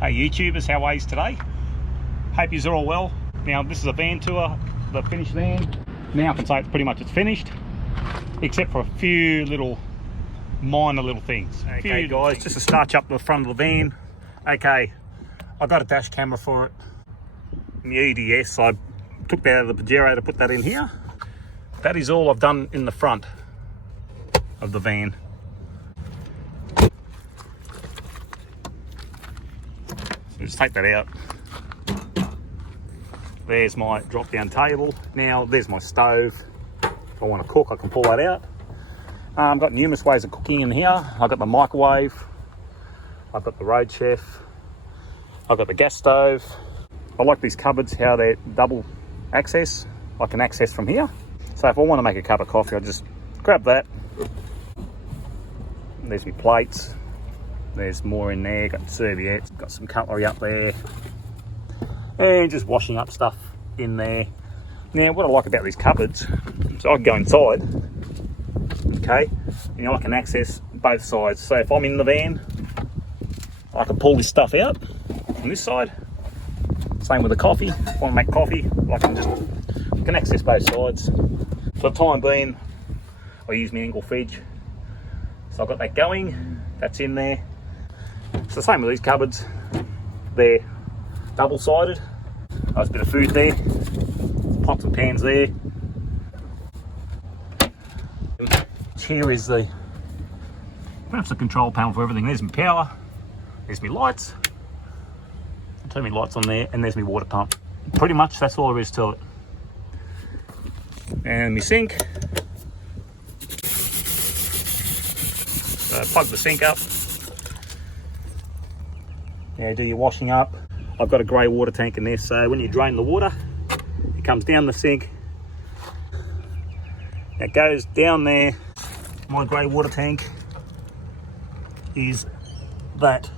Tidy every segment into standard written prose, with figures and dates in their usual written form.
Hey YouTubers, how are you today? Hope you're all well. Now this is a van tour, the finished van. Now I can say it's pretty much finished, except for a few minor little things. Okay guys, just to start up the front of the van. Okay, I got a dash camera for it. The EDS, I took that out of the Pajero to put that in here. That is all I've done in the front of the van. So just take that out. There's my drop down table. Now there's my stove. If I want to cook, I can pull that out. I've got numerous ways of cooking in here. I've got the microwave, I've got the road chef, I've got the gas stove. I like these cupboards, how they're double access. I can access from here. So if I want to make a cup of coffee, I just grab that. There's my plates. There's more in there, got serviettes, got some cutlery up there. And just washing up stuff in there. Now what I like about these cupboards, so I can go inside, okay, I can access both sides. So if I'm in the van, I can pull this stuff out on this side. Same with the coffee. If I want to make coffee, I can access both sides. For the time being, I use my angle fridge. So I've got that going, that's in there. It's the same with these cupboards. They're double-sided. There's a bit of food there. Pots and pans there. Here is that's the control panel for everything. There's my power. There's my lights. I'll turn my lights on there, and there's my water pump. Pretty much that's all there is to it. And my sink. So plug the sink up. Now do your washing up. I've got a grey water tank in there, so when you drain the water, it comes down the sink. It goes down there. My grey water tank is that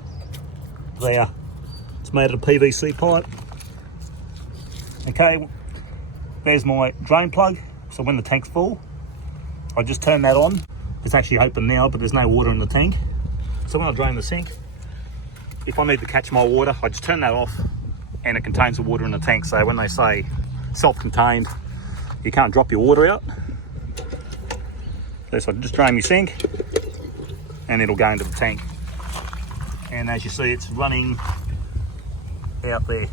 there. It's made of a PVC pipe. Okay, there's my drain plug. So when the tank's full, I just turn that on. It's actually open now, but there's no water in the tank. So when I drain the sink, if I need to catch my water, I just turn that off and it contains the water in the tank. So when they say self-contained, you can't drop your water out. So I just drain my sink and it'll go into the tank. And as you see, it's running out there.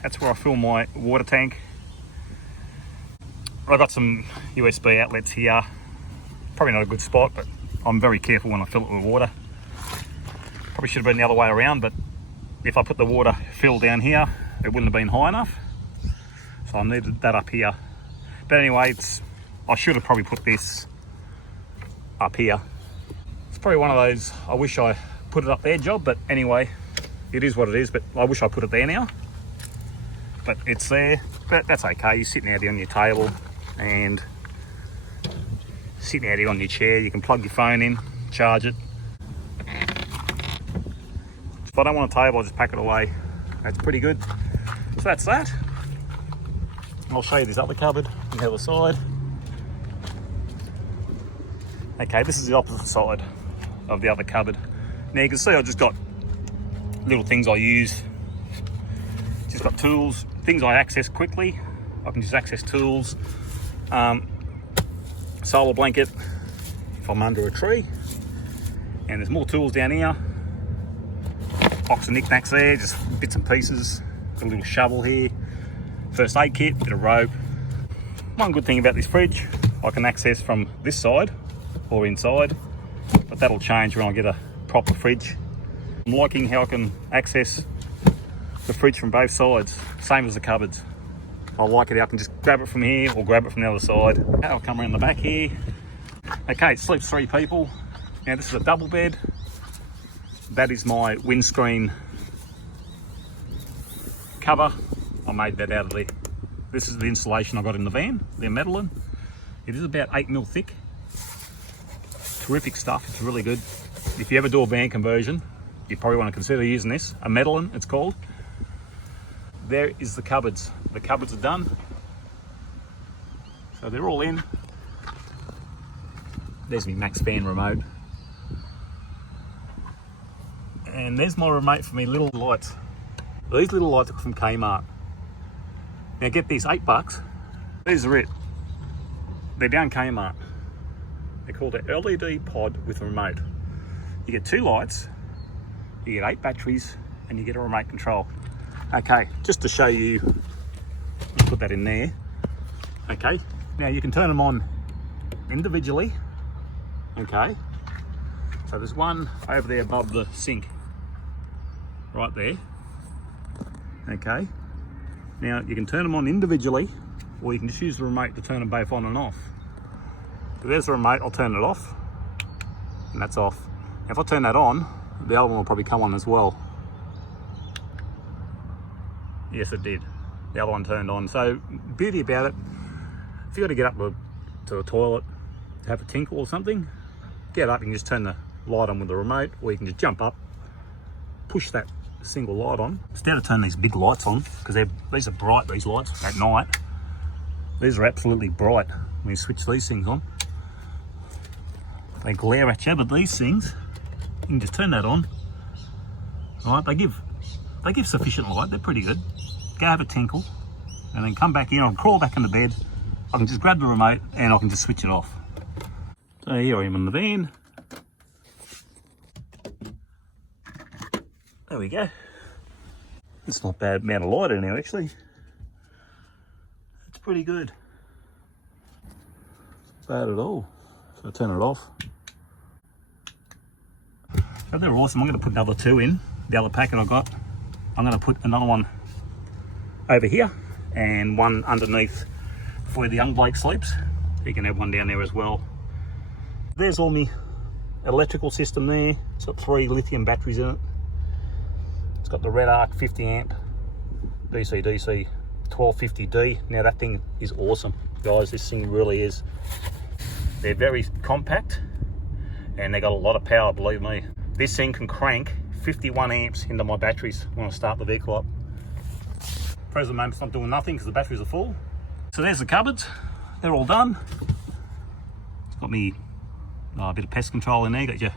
That's where I fill my water tank. I've got some USB outlets here. Probably not a good spot, but I'm very careful when I fill it with water. Probably should have been the other way around, but if I put the water fill down here, it wouldn't have been high enough. So I needed that up here. But anyway, I should have probably put this up here. It's probably one of those, I wish I put it up there job, but anyway, it is what it is, but I wish I put it there now. But it's there, but that's okay. You're sitting out here on your table and sitting out here on your chair, you can plug your phone in, charge it. If I don't want a table, I just pack it away. That's pretty good. So that's that. I'll show you this other cupboard on the other side. Okay, this is the opposite side of the other cupboard. Now you can see I've just got little things I use. Just got tools, things I access quickly. I can just access tools. Solar blanket if I'm under a tree. And there's more tools down here. Box of knickknacks there, just bits and pieces. Got a little shovel here. First aid kit, bit of rope. One good thing about this fridge, I can access from this side or inside, but that'll change when I get a proper fridge. I'm liking how I can access the fridge from both sides, same as the cupboards. I like it how I can just grab it from here or grab it from the other side. I'll come around the back here. Okay, it sleeps 3 people. Now this is a double bed. That is my windscreen cover. I made that out of there. This is the insulation I got in the van. They're metal. It is about 8mm thick. Terrific stuff, it's really good. If you ever do a van conversion, you probably want to consider using this. A metal, it's called. There is the cupboards. The cupboards are done. So they're all in. There's my Max fan remote. And there's my remote for me little lights. These little lights are from Kmart. Now get these, $8. These are it. They're down Kmart. They're called an LED pod with a remote. You get 2 lights, you get 8 batteries, and you get a remote control. Okay, just to show you, let's put that in there. Okay, now you can turn them on individually. Okay, so there's one over there above the sink, right there. Okay, now you can turn them on individually, or you can just use the remote to turn them both on and off. So there's the remote, I'll turn it off, and that's off. If I turn that on, the other one will probably come on as well. Yes, it did. The other one turned on. So, beauty about it, if you got to get up to the toilet to have a tinkle or something, get up, you can just turn the light on with the remote, or you can just jump up, push that single light on. Instead of turning these big lights on, because these are bright, these lights, at night. These are absolutely bright when you switch these things on. They glare at you, but these things, you can just turn that on. All right, they give sufficient light, they're pretty good. Go have a tinkle, and then come back in, I'll crawl back into bed. I can just grab the remote, and I can just switch it off. So here I am in the van. There we go. It's not bad amount of light in here actually. It's pretty good. Not bad at all. So I turn it off. So they're awesome. I'm going to put another 2 in the other packet I got. I'm going to put another one over here and one underneath for where the young Blake sleeps. You can have one down there as well. There's all my electrical system there. It's got 3 lithium batteries in it. It's got the Red Arc 50 amp DC 1250D. Now that thing is awesome, guys. This thing really is. They're very compact and they got a lot of power, believe me. This thing can crank 51 amps into my batteries when I start the vehicle up. Present moment it's not doing nothing because the batteries are full. So there's the cupboards. They're all done. It's got me a bit of pest control in there. Got your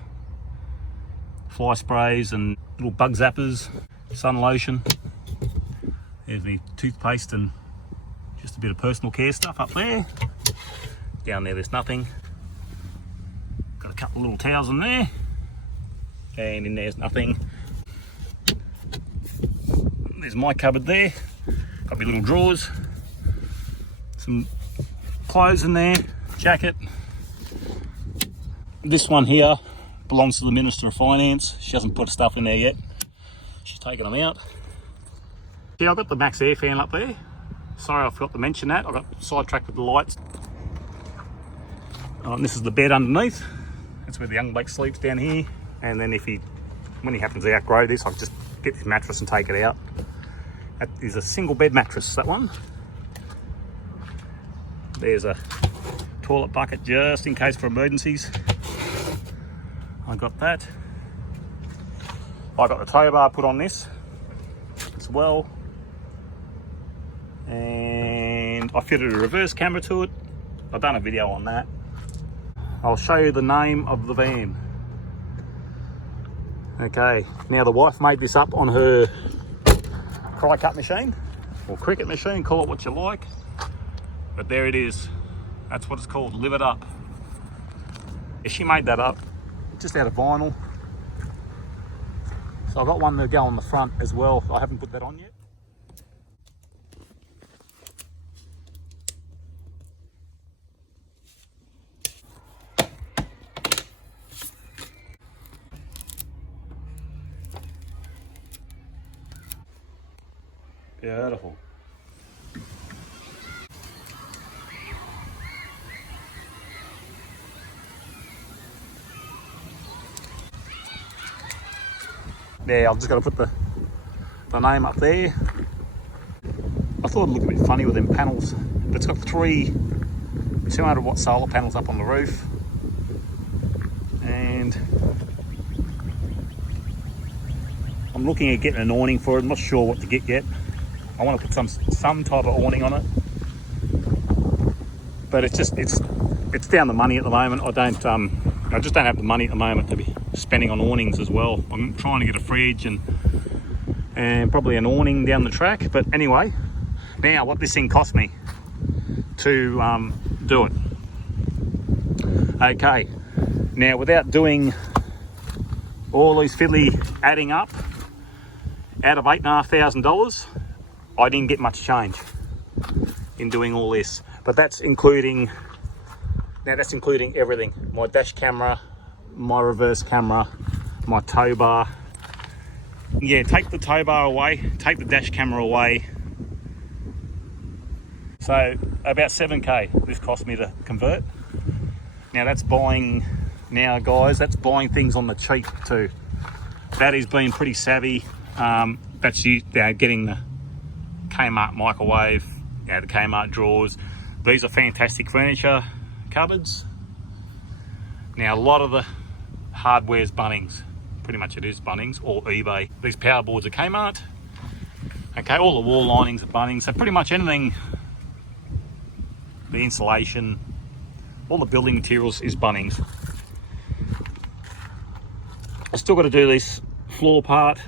fly sprays and little bug zappers, sun lotion. There's me toothpaste and just a bit of personal care stuff up there. Down there's nothing. Got a couple of little towels in there. And in there's nothing. There's my cupboard there. Got my little drawers. Some clothes in there. Jacket. This one here belongs to the Minister of Finance. She hasn't put stuff in there yet. She's taken them out. Yeah, I've got the Max air fan up there. Sorry, I forgot to mention that. I got sidetracked with the lights. And this is the bed underneath. That's where the young Blake sleeps, down here. And then when he happens to outgrow this, I'll just get this mattress and take it out. That is a single bed mattress, that one. There's a toilet bucket just in case for emergencies. I got that. I got the tow bar put on this as well. And I fitted a reverse camera to it. I've done a video on that. I'll show you the name of the van. Okay, now the wife made this up on her cry cut machine or cricket machine, call it what you like, but there it is. That's what it's called, Live It Up. She made that up just out of vinyl, so I've got one to go on the front as well. I haven't put that on yet. Beautiful. Yeah, I've just got to put the name up there. I thought it'd look a bit funny with them panels, but it's got 3 200 watt solar panels up on the roof, and I'm looking at getting an awning for it. I'm not sure what to get yet. I want to put some type of awning on it, but it's down the money at the moment. I just don't have the money at the moment to be spending on awnings as well. I'm trying to get a fridge and probably an awning down the track. But anyway, now what this thing cost me to do it. Okay, now without doing all these fiddly adding up, out of $8,500, I didn't get much change in doing all this. But that's including, now that's including everything. My dash camera, my reverse camera, my tow bar. Yeah, take the tow bar away, take the dash camera away. So about 7K this cost me to convert. Now that's buying, now guys, that's buying things on the cheap too. That is being pretty savvy. That's getting the Kmart microwave, the Kmart drawers. These are fantastic furniture cupboards. Now a lot of the hardware's Bunnings. Pretty much it is Bunnings or eBay. These power boards are Kmart. Okay, all the wall linings are Bunnings. So pretty much anything, the insulation, all the building materials is Bunnings. I still got to do this floor part,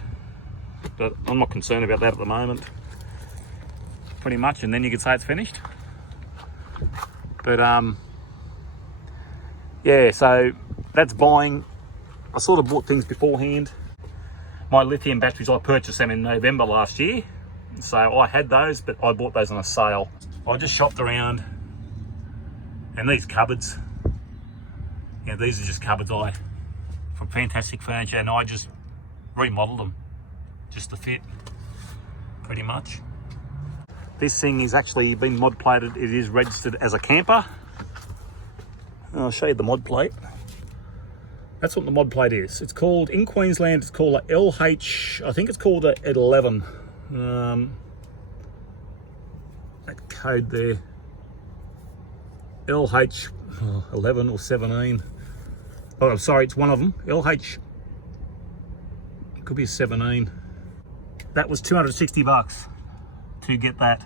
but I'm not concerned about that at the moment. Pretty much, and then you could say it's finished. But yeah, so that's buying. I sort of bought things beforehand. My lithium batteries, I purchased them in November last year. So I had those, but I bought those on a sale. I just shopped around, and these cupboards, these are just cupboards from Fantastic Furniture, and I just remodeled them just to fit, pretty much. This thing is actually been mod plated. It is registered as a camper. I'll show you the mod plate. That's what the mod plate is. It's called, in Queensland, it's called a LH, I think it's called a 11. That code there, LH 11 or 17. Oh, I'm sorry, it's one of them. LH, it could be a 17. That was $260 to get that.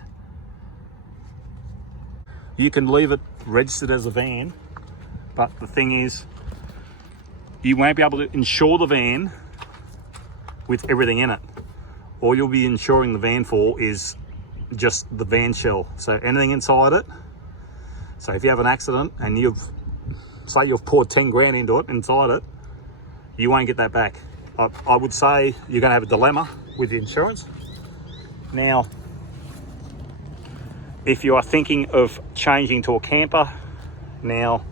You can leave it registered as a van, but the thing is, you won't be able to insure the van with everything in it. All you'll be insuring the van for is just the van shell. So anything inside it. So if you have an accident and you've poured 10 grand into it, inside it, you won't get that back. I would say you're gonna have a dilemma with the insurance. Now, if you are thinking of changing to a camper, now,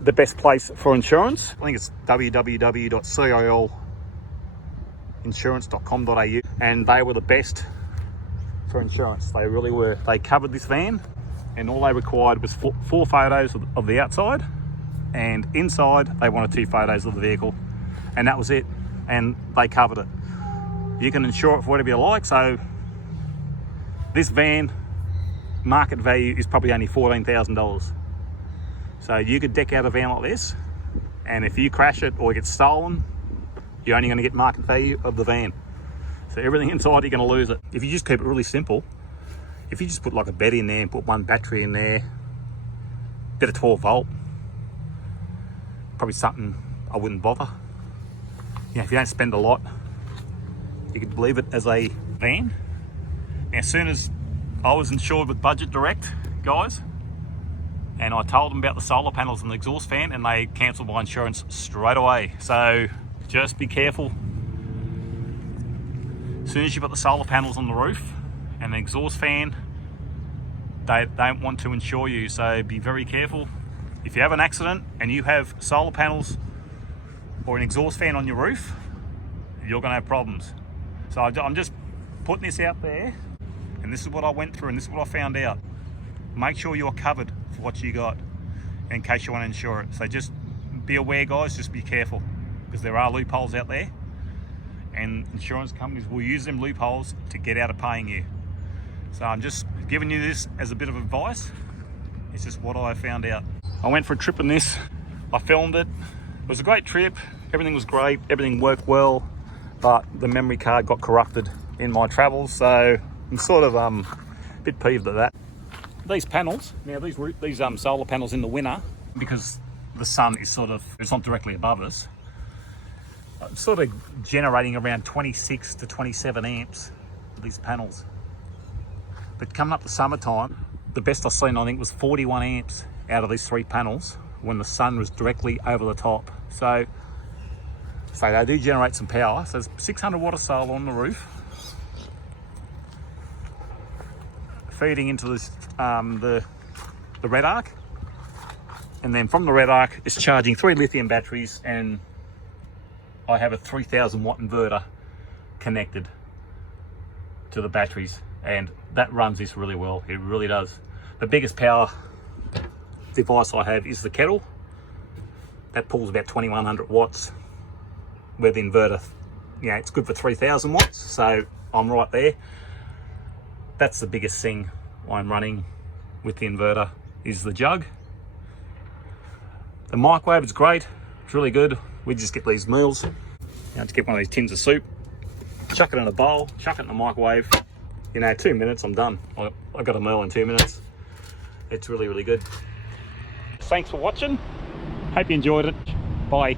the best place for insurance, I think it's www.cilinsurance.com.au, and they were the best for insurance. They really were. They covered this van, and all they required was four photos of the outside, and inside they wanted 2 photos of the vehicle, and that was it, and they covered it. You can insure it for whatever you like. So this van market value is probably only $14,000. So you could deck out a van like this, and if you crash it or it gets stolen, you're only going to get market value of the van. So everything inside, you're going to lose it. If you just keep it really simple, if you just put like a bed in there and put one battery in there, bit of 12 volt, probably something I wouldn't bother. If you don't spend a lot, you could leave it as a van. Now, as soon as I was insured with Budget Direct, guys, and I told them about the solar panels and the exhaust fan, and they cancelled my insurance straight away. So just be careful. As soon as you've got the solar panels on the roof and the exhaust fan, they don't want to insure you. So be very careful. If you have an accident and you have solar panels or an exhaust fan on your roof, you're going to have problems. So I'm just putting this out there, and this is what I went through, and this is what I found out. Make sure you're covered for what you got in case you want to insure it. So just be aware, guys, just be careful, because there are loopholes out there, and insurance companies will use them loopholes to get out of paying you. So I'm just giving you this as a bit of advice. It's just what I found out. I went for a trip in this. I filmed it. It was a great trip. Everything was great. Everything worked well, but the memory card got corrupted in my travels. So I'm sort of a bit peeved at that. These panels, now these solar panels in the winter, because the sun is it's not directly above us. I'm sort of generating around 26 to 27 amps with these panels. But coming up the summertime, the best I've seen, I think, was 41 amps out of these 3 panels when the sun was directly over the top. So they do generate some power. So there's 600 watt of solar on the roof, feeding into this the red arc, and then from the red arc it's charging 3 lithium batteries, and I have a 3000 watt inverter connected to the batteries, and that runs this really well. It really does. The biggest power device I have is the kettle. That pulls about 2100 watts, where the inverter, it's good for 3000 watts, so I'm right there. That's the biggest thing I'm running with the inverter, is the jug. The microwave is great, it's really good. We just get these meals, just get one of these tins of soup, chuck it in a bowl, chuck it in the microwave. 2 minutes, I'm done. I got a meal in 2 minutes. It's really, really good. Thanks for watching. Hope you enjoyed it. Bye.